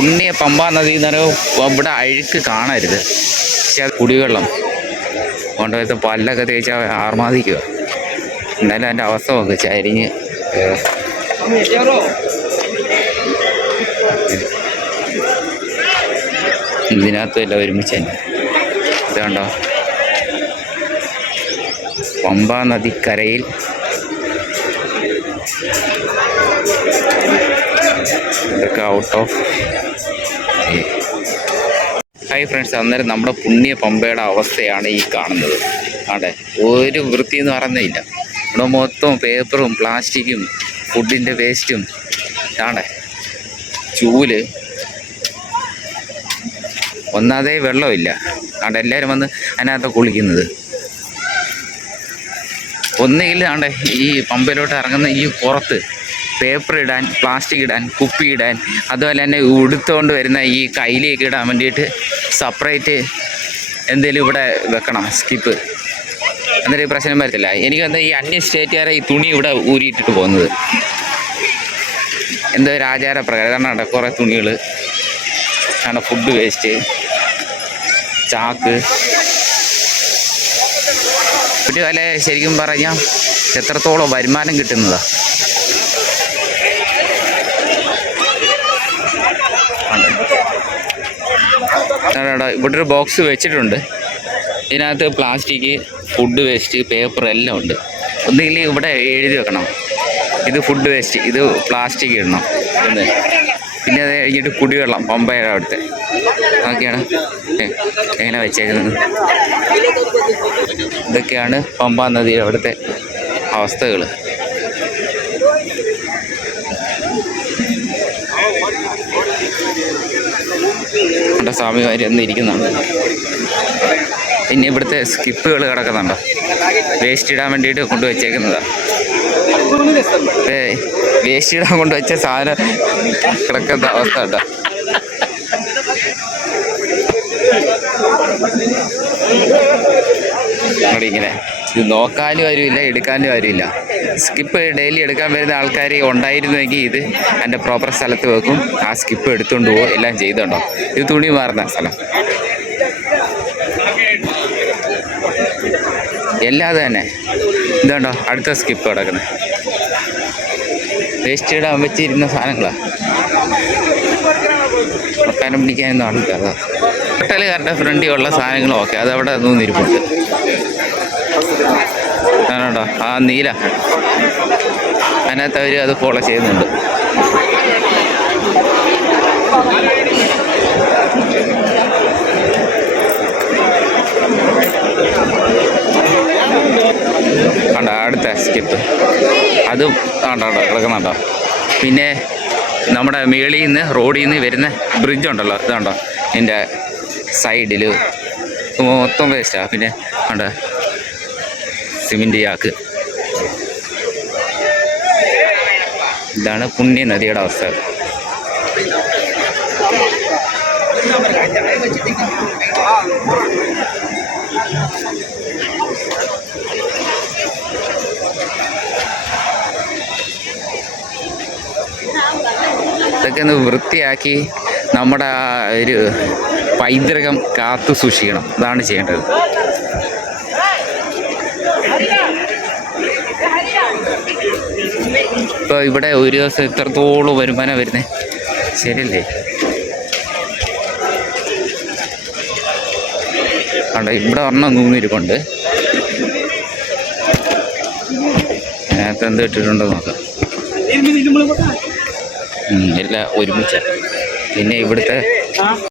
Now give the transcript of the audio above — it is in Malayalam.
പുണ്യ പമ്പ നദി എന്ന് പറയുമ്പോൾ ഇവിടെ അഴുക്ക് കാണരുത്. അത് കുടിവെള്ളം. കൊണ്ടുപോയത്തെ പല്ലൊക്കെ തേച്ച് ആർമാദിക്കുക. എന്നാലും എന്റെ അവസ്ഥ നോക്ക് ചരിഞ്ഞ് ഇതിനകത്തും എല്ലാം ഒരുമിച്ച് തന്നെ. ഇത് കണ്ടോ? പമ്പ നദിക്കരയിൽ ഇതൊക്കെ ഔട്ട് ഓഫ് ഹായ് ഫ്രണ്ട്സ് അന്നേരം നമ്മുടെ പുണ്യ പമ്പയുടെ അവസ്ഥയാണ് ഈ കാണുന്നത്. ആടെ ഒരു വൃത്തി എന്ന് പറയുന്നില്ല. ഇവിടെ മൊത്തം പേപ്പറും പ്ലാസ്റ്റിക്കും ഫുഡിന്റെ വേസ്റ്റും ആടെ ചൂൽ. ഒന്നാതെ വെള്ളമില്ല. അവിടെ എല്ലാവരും വന്ന് അതിനകത്ത് കുളിക്കുന്നത്. ഒന്നുകിൽ ആണ്ടെ ഈ പമ്പിലോട്ട് ഇറങ്ങുന്ന ഈ പുറത്ത് പേപ്പർ ഇടാൻ പ്ലാസ്റ്റിക് ഇടാൻ കുപ്പി ഇടാൻ അതുപോലെ തന്നെ ഉടുത്തുകൊണ്ട് വരുന്ന ഈ കയ്യിലേക്ക് ഇടാൻ വേണ്ടിയിട്ട് സെപ്പറേറ്റ് എന്തെങ്കിലും ഇവിടെ വെക്കണം സ്കിപ്പ് എന്നൊരു പ്രശ്നം വരത്തില്ല. എനിക്ക് എന്താ ഈ അന്യ സ്റ്റേറ്റുകാരെ ഈ തുണി ഇവിടെ ഊരിയിട്ടിട്ട് പോകുന്നത്. എന്തോ ഒരു ആചാരപ്രകാരം കാരണം കുറേ തുണികൾ ഫുഡ് വേസ്റ്റ് ചാക്ക്. ഒരു വില ശരിക്കും പറഞ്ഞാൽ എത്രത്തോളം വരുമാനം കിട്ടുന്നതാ? ആടാ, ഇവിടെ ഒരു ബോക്സ് വെച്ചിട്ടുണ്ട്. ഇതിനകത്ത് പ്ലാസ്റ്റിക് ഫുഡ് വേസ്റ്റ് പേപ്പർ എല്ലാം ഉണ്ട്. ഒന്നുകിൽ ഇവിടെ എഴുതി വെക്കണം. ഇത് ഫുഡ് വേസ്റ്റ് ഇത് പ്ലാസ്റ്റിക് ഇടണം. പിന്നെ അത് കഴിഞ്ഞിട്ട് കുടിവെള്ളം പമ്പയുടെ അവിടുത്തെ. നോക്കിയാണ് എങ്ങനെ വെച്ചേക്കുന്നത്. ഇതൊക്കെയാണ് പമ്പ നദി അവിടുത്തെ അവസ്ഥകൾ അവിടെ സ്വാമിമാർ ഒന്ന് ഇരിക്കുന്നുണ്ട്. പിന്നെ ഇവിടുത്തെ സ്കിപ്പുകൾ കിടക്കുന്നുണ്ടോ? വേസ്റ്റ് ഇടാൻ വേണ്ടിയിട്ട് കൊണ്ടുവച്ചേക്കുന്നതാ. വേസ്റ്റ് ഇടാൻ കൊണ്ടുവച്ച സാധനം കിടക്കുന്ന അവസ്ഥ ഉണ്ടോ അവിടെ ഇങ്ങനെ. ഇത് നോക്കാനും ആരുമില്ല എടുക്കാനും ആരുമില്ല. സ്കിപ്പ് ഡെയിലി എടുക്കാൻ വരുന്ന ആൾക്കാർ ഉണ്ടായിരുന്നെങ്കിൽ ഇത് എന്റെ പ്രോപ്പർ സ്ഥലത്ത് വെക്കും. ആ സ്കിപ്പ് എടുത്തുകൊണ്ട് പോകും എല്ലാം ചെയ്തുണ്ടോ. ഇത് തുണി മാറുന്ന സ്ഥലം. എല്ലാം അത് തന്നെ. ഇതുണ്ടോ? അടുത്ത സ്കിപ്പ് കിടക്കുന്നത് വേസ്റ്റ് ഇടാൻ വെച്ചിരുന്ന സാധനങ്ങളാണ് വെക്കാനും പിടിക്കാനൊന്നും ആളില്ല അതാ. ഹോട്ടലുകാരുടെ ഫ്രണ്ടിൽ ഉള്ള സാധനങ്ങളും ഓക്കെ അതവിടെ നിന്ന് ഇരിപ്പുണ്ട് ആണോട്ടോ ആ നീല. അതിനകത്ത് അവർ അത് ഫോളോ ചെയ്യുന്നുണ്ട് കണ്ടോ അടുത്ത സ്കിപ്പ്. അതും കണ്ടോ കിടക്കുന്നുണ്ടോ പിന്നെ നമ്മുടെ മേളിൽ നിന്ന് റോഡിൽ നിന്ന് വരുന്ന ബ്രിഡ്ജ് ഉണ്ടല്ലോ ഇതുണ്ടോ ഇതിന്റെ സൈഡിൽ മൊത്തം വേസ്റ്റാണ് പിന്നെ കണ്ടോ? സിമെന്റ് ചാക്ക് ഇതാണ് പുണ്യ നദിയുടെ അവസ്ഥ. ഇതൊക്കെ ഒന്ന് വൃത്തിയാക്കി നമ്മുടെ ആ ഒരു പൈതൃകം കാത്തു സൂക്ഷിക്കണം. അതാണ് ചെയ്യേണ്ടത്. ഇപ്പോൾ ഇവിടെ ഒരു ദിവസം ഇത്രത്തോളം വരുമാനം വരുന്നേ. ശരിയല്ലേ? അവിടെ ഇവിടെ ഒരെണ്ണം നൂന്നിരിപ്പുണ്ട് അതിനകത്ത് എന്ത് ഇട്ടിട്ടുണ്ടോ നോക്കാം. എല്ലാം ഒരുമിച്ചാണ്. പിന്നെ ഇവിടുത്തെ